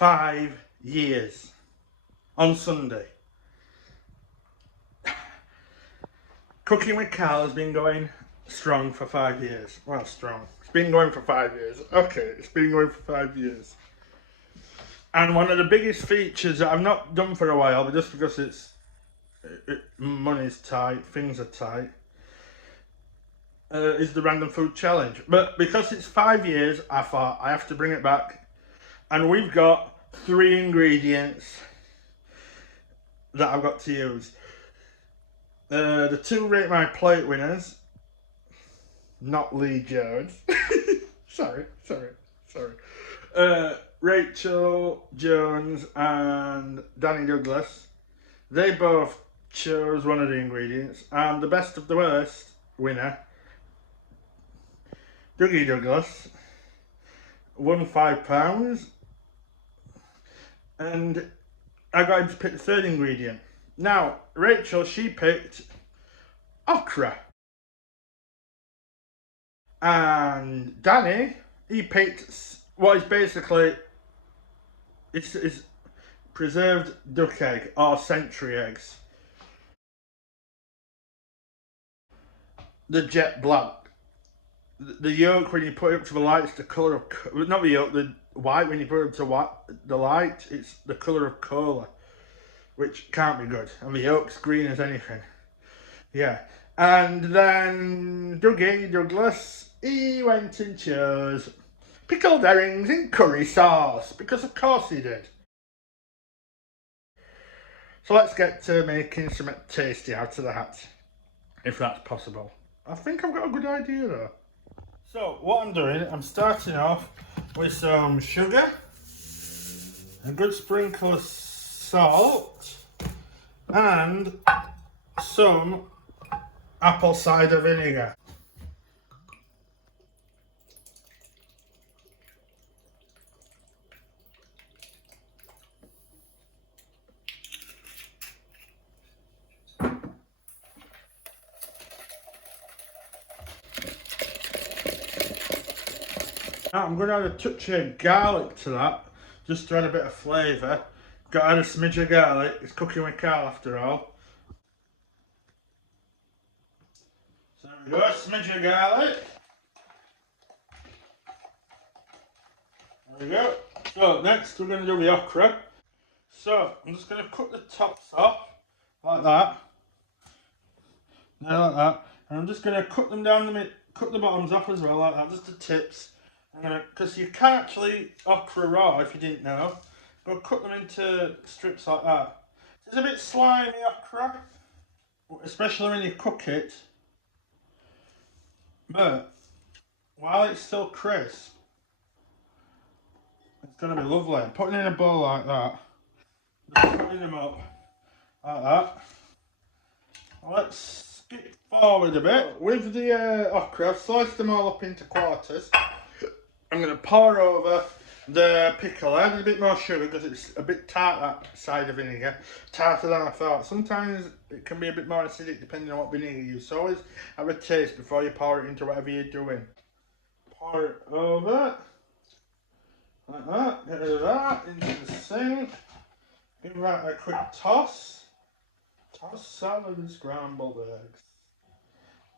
5 years on Sunday. Cooking with Carl has been going strong for 5 years. Well, strong. It's been going for 5 years. Okay, it's been going for 5 years. And one of the biggest features that I've not done for a while, but just because money's tight, things are tight, is the random food challenge. But because it's 5 years, I thought I have to bring it back. And we've got 3 ingredients that I've got to use. The 2 Rate My Plate winners, not Lee Jones. sorry. Rachel Jones and Danny Douglas, they both chose one of the ingredients, and the best of the worst winner, Dougie Douglas, won £5, and I got him to pick the 3rd ingredient. Now, Rachel, she picked okra, and Danny, he picked what is basically it's preserved duck egg or century eggs. The jet black. The yolk, when you put it up to the light, it's the colour of... Not the yolk, the white, when you put it up to the light, it's the colour of cola. Which can't be good. And the yolk's green as anything. Yeah. And then Dougie Douglas, he went and chose pickled herrings in curry sauce, because of course he did. So let's get to making something tasty out of the hat, if that's possible. I think I've got a good idea though. So what I'm doing, I'm starting off with some sugar, a good sprinkle of salt, and some apple cider vinegar. Now I'm going to add a touch of garlic to that, just to add a bit of flavour. Got to add a smidge of garlic, it's cooking with Carl after all. So there we go, a smidge of garlic. There we go. So next we're going to do the okra. So I'm just going to cut the tops off, like that. There, like that. And I'm just going to cut them down cut the bottoms off as well, like that, just the tips. Because you can actually okra raw, if you didn't know, but cut them into strips like that. It's a bit slimy okra, especially when you cook it, but while it's still crisp, it's going to be lovely. I'm putting it in a bowl like that, just putting them up like that. Let's skip forward a bit. With the okra, I've sliced them all up into quarters. I'm going to pour over the pickle. I added a bit more sugar because it's a bit tart, that cider vinegar. Tarter than I thought. Sometimes it can be a bit more acidic depending on what vinegar you use. So always have a taste before you pour it into whatever you're doing. Pour it over. Like that. Get rid of that. Into the sink. Give that a quick toss. Toss salad and scrambled eggs.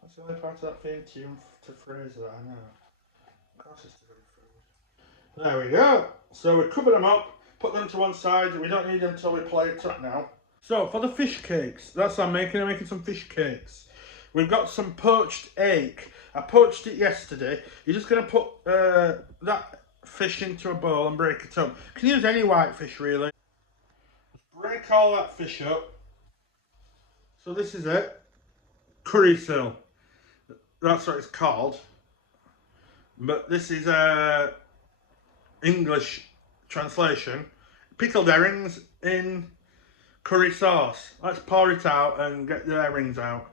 That's the only part of that thing to freeze that I know. Of course it's the food. There we go. So we cover them up, put them to one side. We don't need them until we plate up now. So for the fish cakes, that's what I'm making some fish cakes. We've got some poached egg. I poached it yesterday. You're just going to put that fish into a bowl and break it up. You can use any white fish really. Break all that fish up. So this is it. Curry seal. That's what it's called. But this is English translation. Pickled herrings in curry sauce. Let's pour it out and get the herrings out.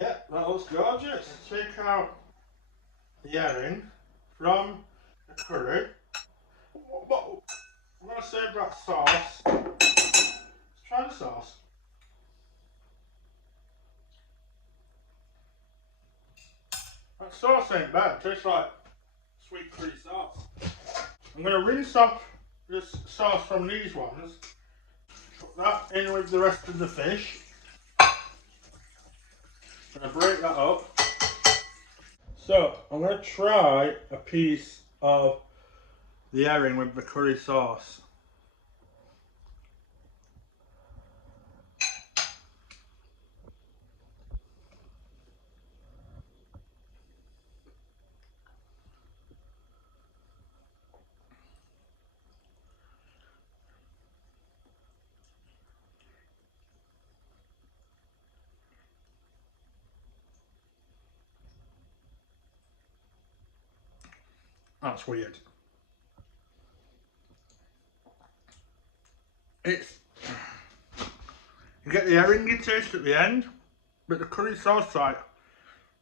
Yeah, that looks gorgeous. Take out the herring from the curry. I'm going to save that sauce. Let's try the sauce. That sauce ain't bad, it tastes like sweet curry sauce. I'm going to rinse off this sauce from these ones, put that in with the rest of the fish. I'm going to break that up. So, I'm going to try a piece of the herring with the curry sauce. That's weird. It's... You get the herringy taste at the end, but the curry sauce like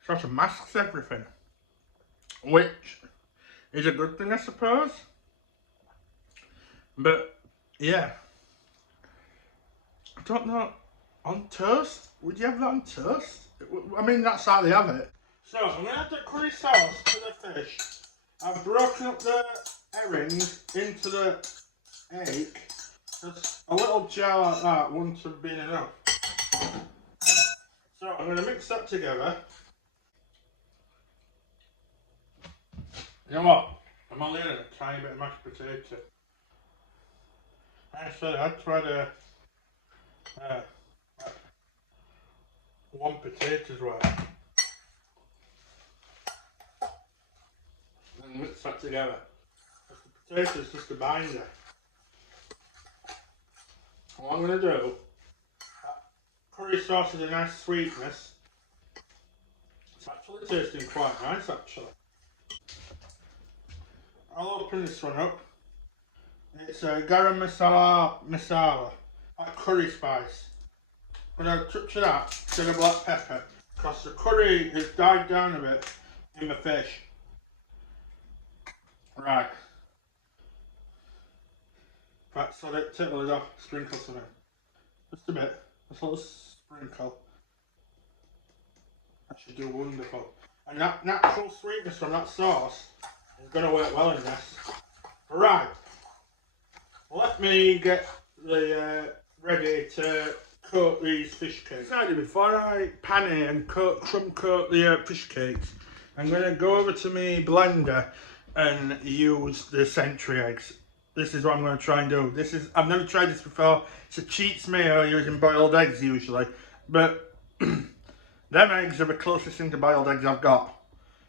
sort of masks everything. Which is a good thing, I suppose. But, yeah. I don't know. On toast? Would you have that on toast? I mean, that's how they have it. So, I'm going to add the curry sauce to the fish. I've broken up the herrings into the egg. Just a little jar like that wouldn't have been enough. So, I'm going to mix that together. You know what? I'm only in a tiny bit of mashed potato. Actually, I tried one potato's worth. And mix that together. The potato's just a binder. What I'm going to do, curry sauce is a nice sweetness. It's actually tasting quite nice actually. I'll open this one up. It's a garam masala, like curry spice. I'm going to touch of that instead of black pepper because the curry has died down a bit in the fish. Right. Right, so take the lid off, sprinkle some in. Just a bit, just a little sprinkle. That should do wonderful. And that natural sweetness from that sauce is going to work well in this. Right. Let me get the ready to coat these fish cakes. Before I pan it and crumb coat the fish cakes, I'm going to go over to my blender and use the century eggs. This is what I'm going to try and do. I've never tried this before. It's a cheats mayo using boiled eggs usually, but them eggs are the closest thing to boiled eggs I've got.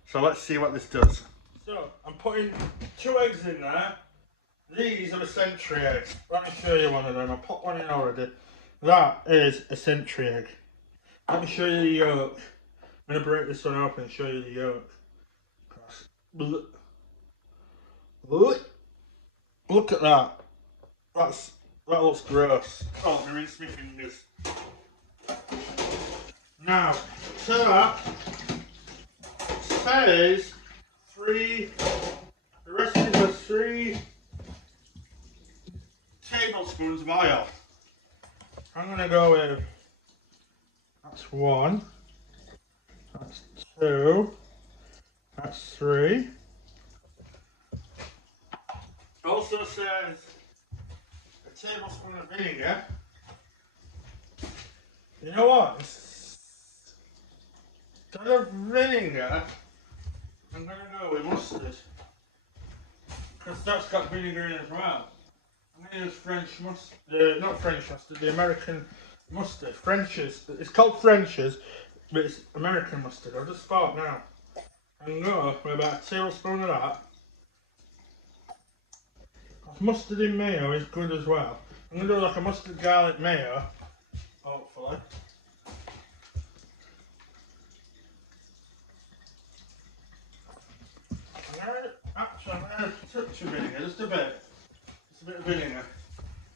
So let's see what this does. So I'm putting 2 eggs in there. These are the century eggs. Let me show you one of them. I put one in already. That is a century egg. Let me show you the yolk. I'm going to break this one open and show you the yolk. Look at that. That looks gross. Oh, let me rinse my fingers. Now, to that says the recipe says 3 tablespoons of oil. I'm going to go with, that's 1, that's 2, that's 3. It also says a tablespoon of vinegar. You know what? Instead of vinegar, I'm going to go with mustard. Because that's got vinegar in as well. I'm going to use French mustard, not French mustard, the American mustard. French's, it's called French's, but it's American mustard. I've just thought now. I'm going to go with about a tablespoon of that. Mustard in mayo is good as well. I'm going to do like a mustard garlic mayo, hopefully. Actually, I'm going to touch of vinegar, just a bit. Just a bit of vinegar.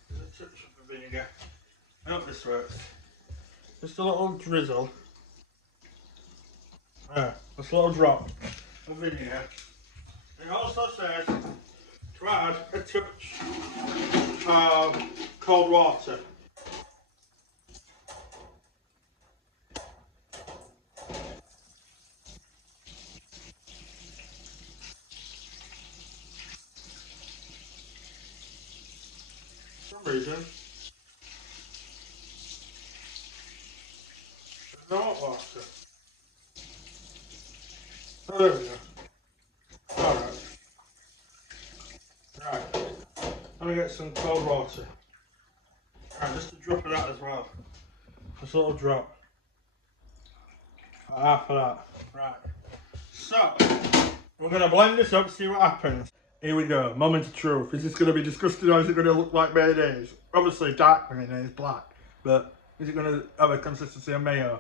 Just a touch of the vinegar. I hope this works. Just a little drizzle. Just a little drop of vinegar. It also says to add a touch of cold water. some reason, there's no hot water. Oh, there we go. Alright. Right. Let me get some cold water. Right, just a drop of that as well. Just a little drop. Half of that. Right. So, we're going to blend this up, see what happens. Here we go, moment of truth. Is this going to be disgusting or is it going to look like mayonnaise? Obviously dark mayonnaise, black. But is it going to have a consistency of mayo?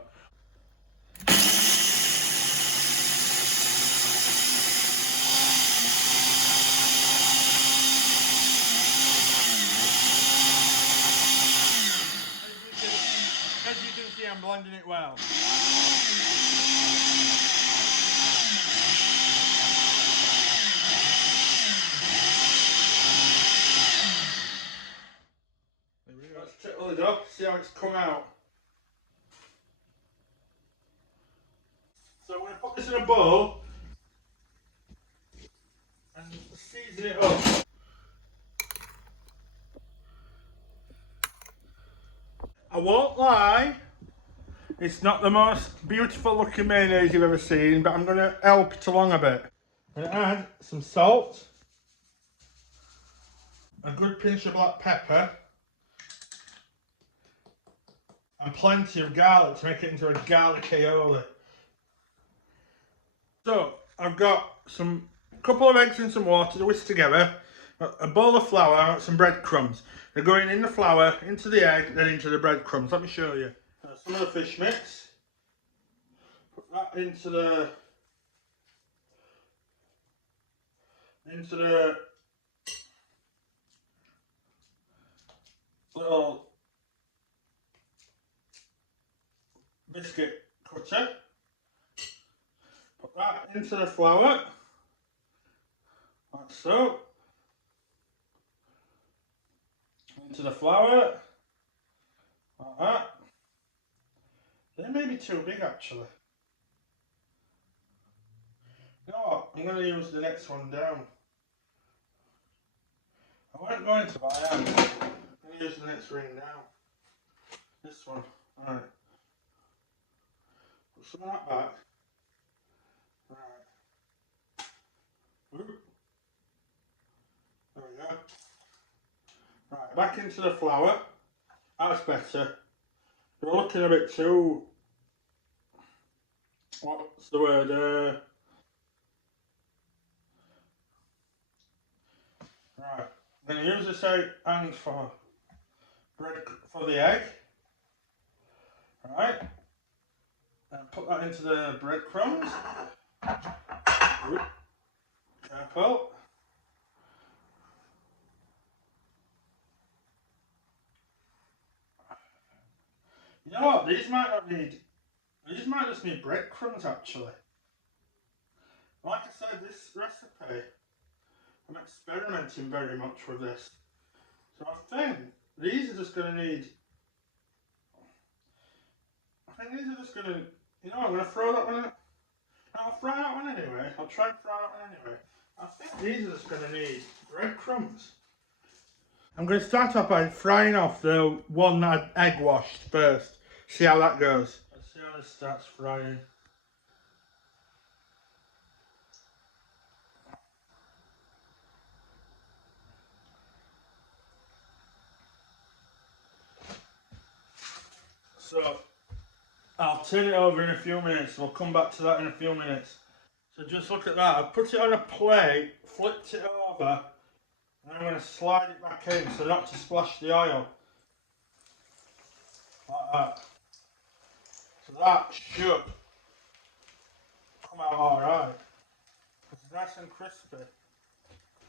As you can see, I'm blending it well. There we go. Let's check the lid up, see how it's come out. So I'm going to put this in a bowl and season it up. I won't lie, it's not the most beautiful looking mayonnaise you've ever seen, but I'm going to help it along a bit. I'm going to add some salt, a good pinch of black pepper, and plenty of garlic to make it into a garlic aioli. So I've got a couple of eggs and some water to whisk together, a bowl of flour, some breadcrumbs. They're going in the flour, into the egg, then into the breadcrumbs. Let me show you. Some of the fish mix. Put that into the little biscuit cutter. Put that into the flour, like so. Into the flour, like that. They may be too big actually. You know what? I'm going to use the next one down. I wasn't going to, but I am. I'm going to use the next ring down. This one. Alright. Put some of that back. Right. There we go. Right, back into the flour. That's better. We're looking a bit too... What's the word? Right. I'm going to use this hand for the egg. Right. And put that into the breadcrumbs. Careful. You know what? These might just need breadcrumbs actually. Like I said, this recipe, I'm experimenting very much with this. So I think these are just going to need... You know, I'm going to throw that one in. I'll fry that one anyway. I'll try and fry that one anyway. I think these are just going to need breadcrumbs. I'm going to start off by frying off the one that I egg washed first. See how that goes. Let's see how this starts frying. So I'll turn it over in a few minutes. We'll come back to that in a few minutes. So just look at that. I've put it on a plate, flipped it over, and I'm going to slide it back in so not to splash the oil. Like that. So that should come out alright. It's nice and crispy.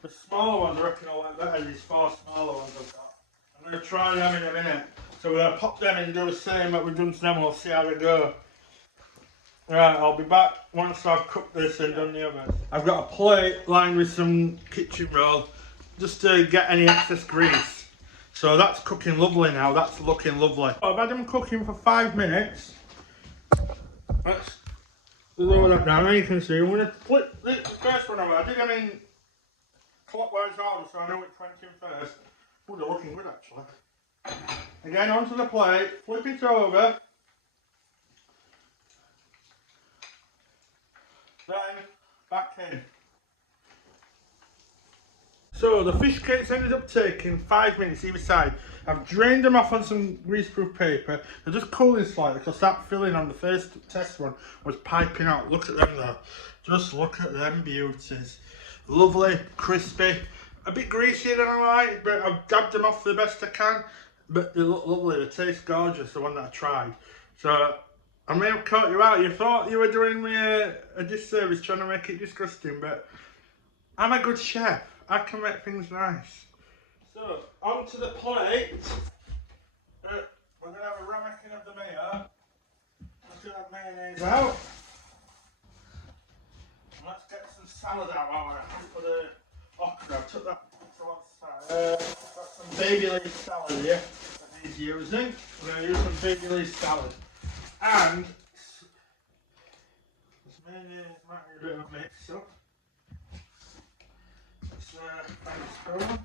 The smaller ones I reckon I like better, these 4 smaller ones I've got. I'm going to try them in a minute. So we're going to pop them in and do the same that we've done to them and we'll see how they go. Right, I'll be back once I've cooked this and done the others. I've got a plate lined with some kitchen roll just to get any excess grease. So that's cooking lovely now, that's looking lovely. I've had them cooking for 5 minutes. Let's lower that down. Now you can see, I'm going to flip the first one over. I did them in clockwise order so I know which went in first. Oh, they're looking good actually. Again, onto the plate, flip it over. Then, back in. So, the fish cakes ended up taking 5 minutes either side. I've drained them off on some greaseproof paper. They're just cooling slightly because that filling on the first test one was piping out. Look at them though. Just look at them beauties. Lovely, crispy, a bit greasier than I like, but I've dabbed them off the best I can. But they look lovely, they taste gorgeous, the one that I tried. So, I may have caught you out. You thought you were doing me a disservice trying to make it disgusting, but I'm a good chef. I can make things nice. So, onto the plate. We're going to have a ramekin of the mayo. Let's get that mayonnaise out. And let's get some salad out while we're at it for the okra. I took that to one side. Got some baby leaf salad here that he's using. We're going to use some baby leaf salad. And this mayonnaise might need a bit of a mix up. Let's find a spoon.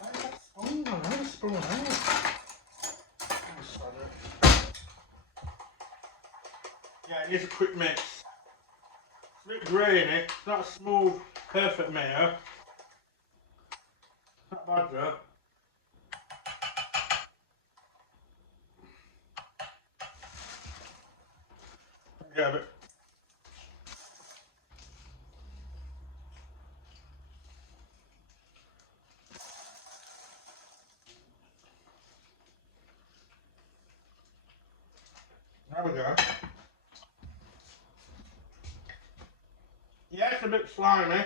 Where's that spoon? I have a spoon out. Yeah, it needs a quick mix. It's a bit grainy, it's not a smooth, perfect mayo. Not bad though. Yeah, but there we go. Yeah, it's a bit slimy.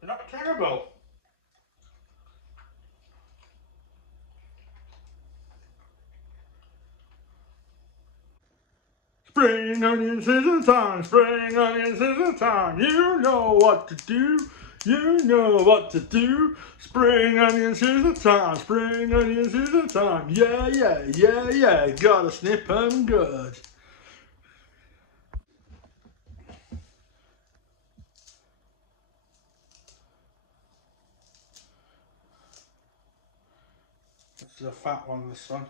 They're not terrible. Spring onions is the time, spring onions is the time. You know what to do, you know what to do. Spring onions is the time, spring onions is the time. Yeah, yeah, yeah, yeah, gotta snip 'em good. This is a fat one, this one.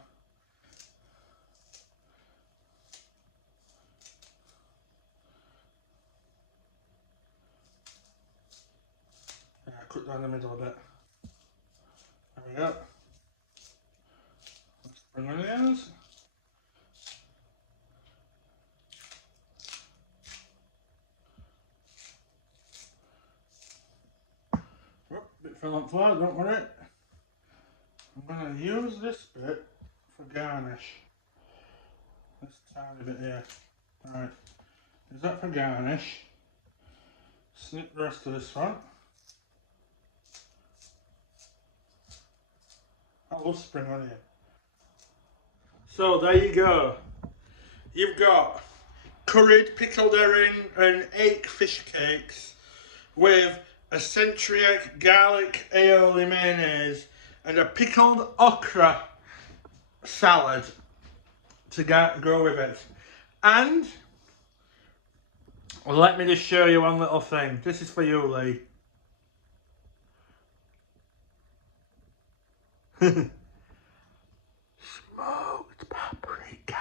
Cut down the middle a bit. There we go. Spring onions. Oh, bit fell on floor, don't worry. I'm going to use this bit for garnish. This tiny bit here. Right, use that for garnish. Snip the rest of this one. I love spring onion. So there you go. You've got curried pickled herring and egg fish cakes with a century egg garlic aioli mayonnaise and a pickled okra salad to go with it. And let me just show you one little thing. This is for you, Lee. Smoked paprika.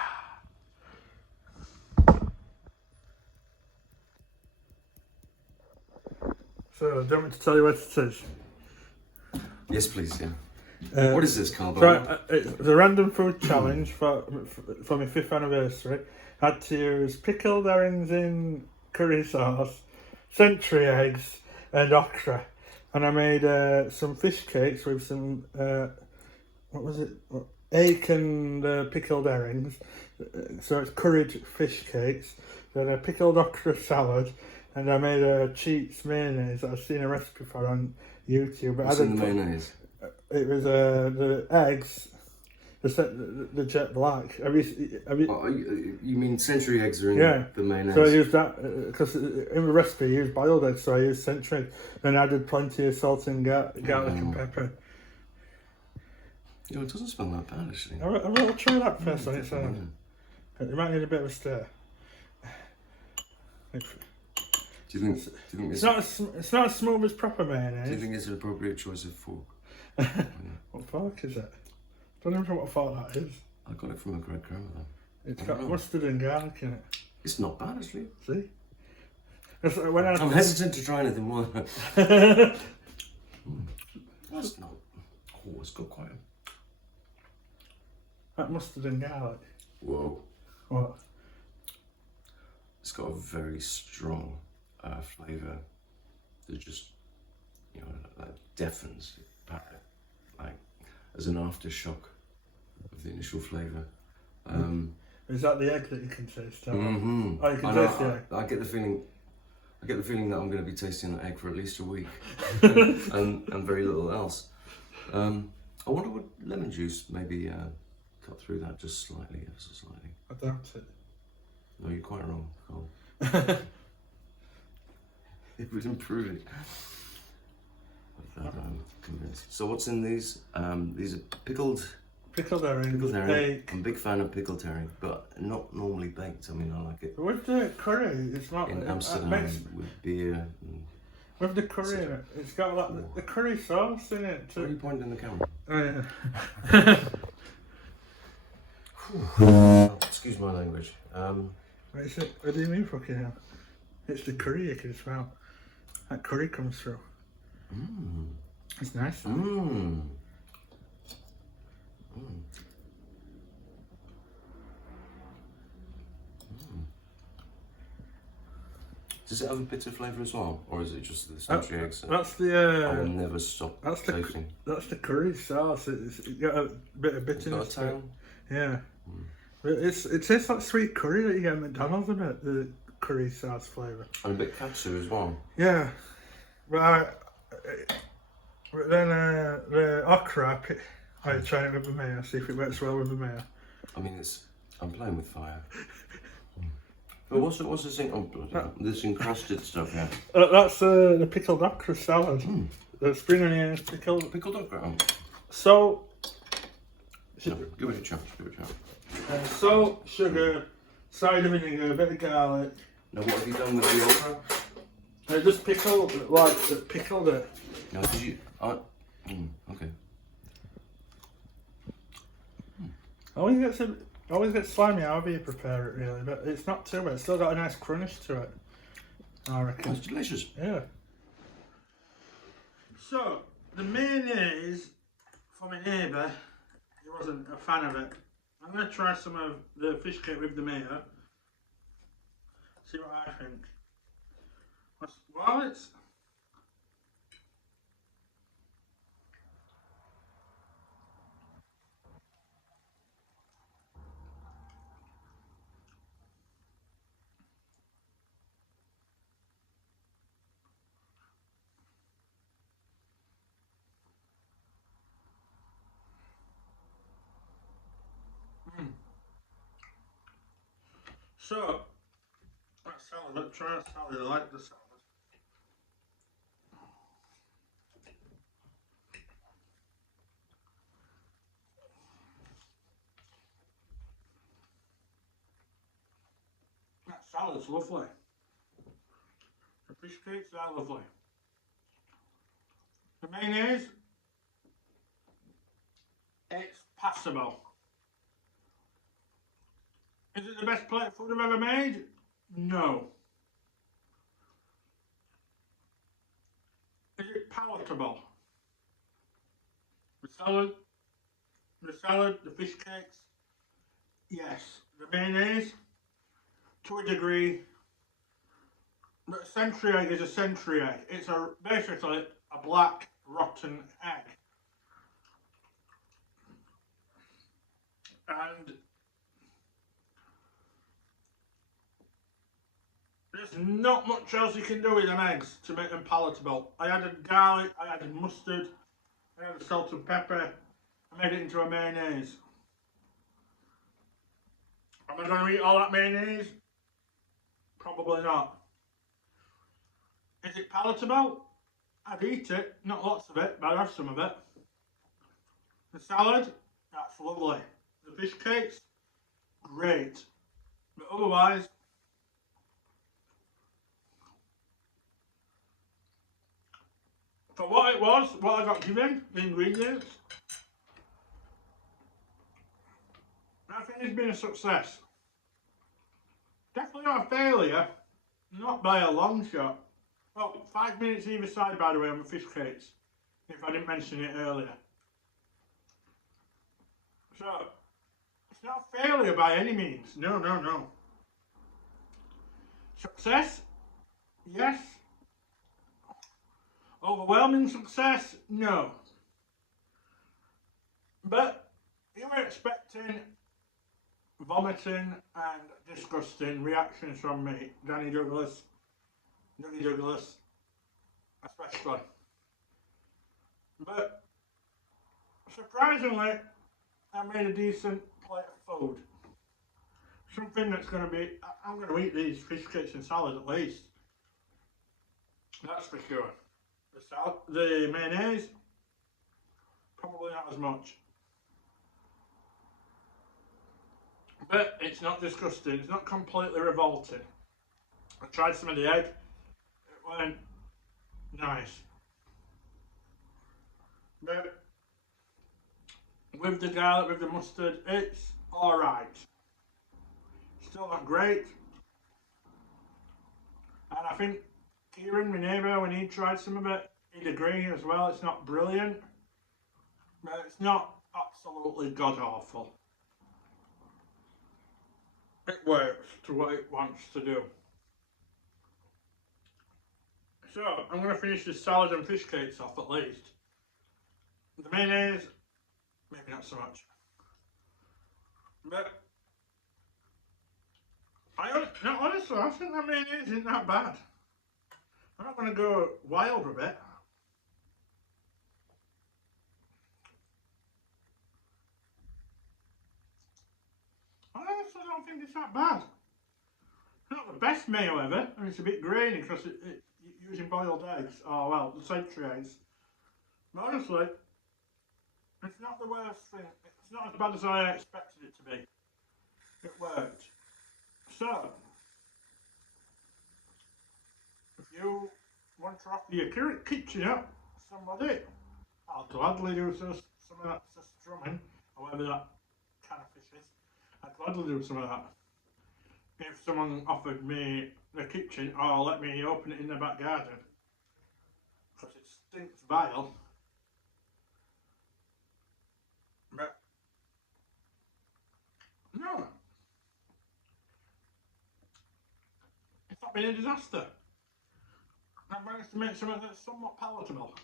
So, do you want me to tell you what it is? Yes, please, yeah. What is this, Carbo? So, it's a random food challenge for my 5th anniversary. I had to use pickled herrings in curry sauce, century eggs, and okra. And I made some fish cakes with some, what was it? Egg and pickled herrings. So it's curried fish cakes. Then a pickled okra salad. And I made a cheats mayonnaise that I've seen a recipe for on YouTube. What's in the mayonnaise? It was the eggs, the jet black. Have you? Oh, you mean century eggs are in the mayonnaise? So I used that because in the recipe I used boiled eggs, so I used century. Then I added plenty of salt and garlic and pepper. You know, it doesn't smell that bad actually. I'll try that first on its own. It might need a bit of a stir. If- Do you think It's not it's not as smooth as proper mayonnaise. do you think it's an appropriate choice of fork? What fork is it? I don't even know what fork that is. I got it from a great grandmother. It's I got don't know. mustard and garlic in it. It's not bad actually. See? It's like when I'm hesitant to try anything more. That's not. Oh, it's got quite a. That mustard and garlic. Whoa. What? It's got a very strong flavour that just, you know, that deafens the palate, like as an aftershock of the initial flavour. Is that the egg that you can taste? Mm-hmm. Oh, you can taste the egg. I get the feeling that I'm going to be tasting that egg for at least a week, and very little else. I wonder what lemon juice maybe cut through that just slightly, ever so slightly. I doubt it. No, you're quite wrong, Cole. It would improve it. But I'm convinced. So what's in these? These are pickled herring. herring. Steak. I'm a big fan of pickled herring, but not normally baked. I mean, I like it With the curry, it's not. in Amsterdam with beer. And With the curry in it, it's got like the curry sauce in it why are you too. pointing in the camera? Oh yeah. Excuse my language. What is it? What do you mean fucking hell? It's the curry you can smell. That curry comes through. It's nice. Does it have a bitter flavour as well, or is it just the century eggs? That's I will the never stop that's tasting. the curry sauce. It's got a bit of It's got a bitterness to it. tang. Yeah. But it tastes like sweet curry that you get at McDonald's, a bit, the curry sauce flavour. And a bit katsu as well. Yeah. But then the okra, I try it with the mayo, see if it works well with the mayo. I mean, I'm playing with fire. But what's this thing? Oh, this encrusted stuff here. That's the pickled okra salad. The spring onions pickled. Pickled okra. So, No, give it a chance. Give it a chance. salt, sugar, cider vinegar, a bit of garlic. Now, what have you done with the okra? Just pickled it. Now, did you? Okay. Always gets slimy however you prepare it really, but it's not too bad. It's still got a nice crunch to it, I reckon. It's delicious. Yeah. So, the mayonnaise for my neighbour, he wasn't a fan of it. I'm going to try some of the fish cake with the mayo. See what I think. Well, it's... So, that salad, let's try a salad. I like the salad. That salad's lovely. The fish cakes are lovely. The mayonnaise, it's passable. Is it the best plate of food I've ever made? No. Is it palatable? The salad, the fish cakes, yes. The mayonnaise, to a degree. But a century egg is a century egg. It's basically a black, rotten egg. And there's not much else you can do with them eggs to make them palatable. I added garlic, I added mustard, I added salt and pepper. I made it into a mayonnaise. Am I going to eat all that mayonnaise? Probably not. Is it palatable? I'd eat it, not lots of it, but I'd have some of it. The salad, that's lovely. The fish cakes, great. But otherwise, For what it was, what I got given, the ingredients, I think it's been a success. Definitely not a failure, not by a long shot. Well, 5 minutes either side, by the way, on the fish cakes, if I didn't mention it earlier. So, it's not a failure by any means. No, no, no. Success? Yes. Overwhelming success? No. But you were expecting vomiting and disgusting reactions from me, Dougie Douglas, especially. But surprisingly, I made a decent plate of food. Something that's going to be, I'm going to eat these fish cakes and salad at least. That's for sure. The mayonnaise, probably not as much. But it's not disgusting, it's not completely revolting. I tried some of the egg, it went nice. But with the garlic, with the mustard, it's alright. Still not great. And I think Kieran, my neighbour, when he tried some of it, he'd agree as well. It's not brilliant, but it's not absolutely god-awful. It works to what it wants to do. So, I'm going to finish this salad and fish cakes off at least. The mayonnaise, maybe not so much. But, honestly, I think that mayonnaise isn't that bad. I'm not going to go wild with it. I honestly don't think it's that bad. It's not the best mayo ever, and it's a bit grainy because you're using boiled eggs. Oh well, the century eggs. But honestly, it's not the worst thing. It's not as bad as I expected it to be. It worked. So, if you want to offer your kitchen up to somebody, I'll gladly do some of that strumming, or whatever that kind of fish is. I'd gladly do some of that. If someone offered me the kitchen, or let me open it in the back garden, because it stinks vile. But no, it's not been a disaster. I've managed to make something that's somewhat palatable,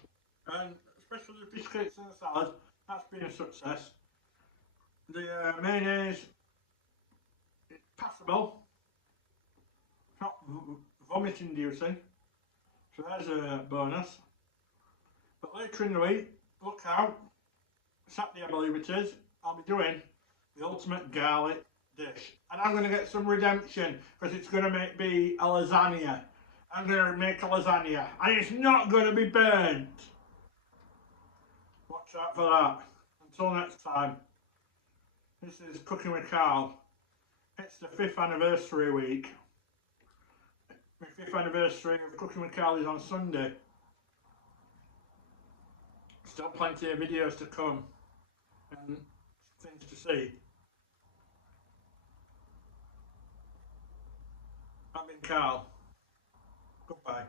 and especially the fish cakes and the salad, that's been a success. The mayonnaise, it's passable. It's not vomit inducing, so there's a bonus. But later in the week, look out, Saturday I believe it is, I'll be doing the ultimate garlic dish. And I'm going to get some redemption, because it's going to be a lasagna. I'm going to make a lasagna, and it's not going to be burnt. Watch out for that. Until next time, this is Cooking with Carl. It's the 5th anniversary week. My 5th anniversary of Cooking with Carl is on Sunday. Still plenty of videos to come and things to see. I've been Carl. Goodbye.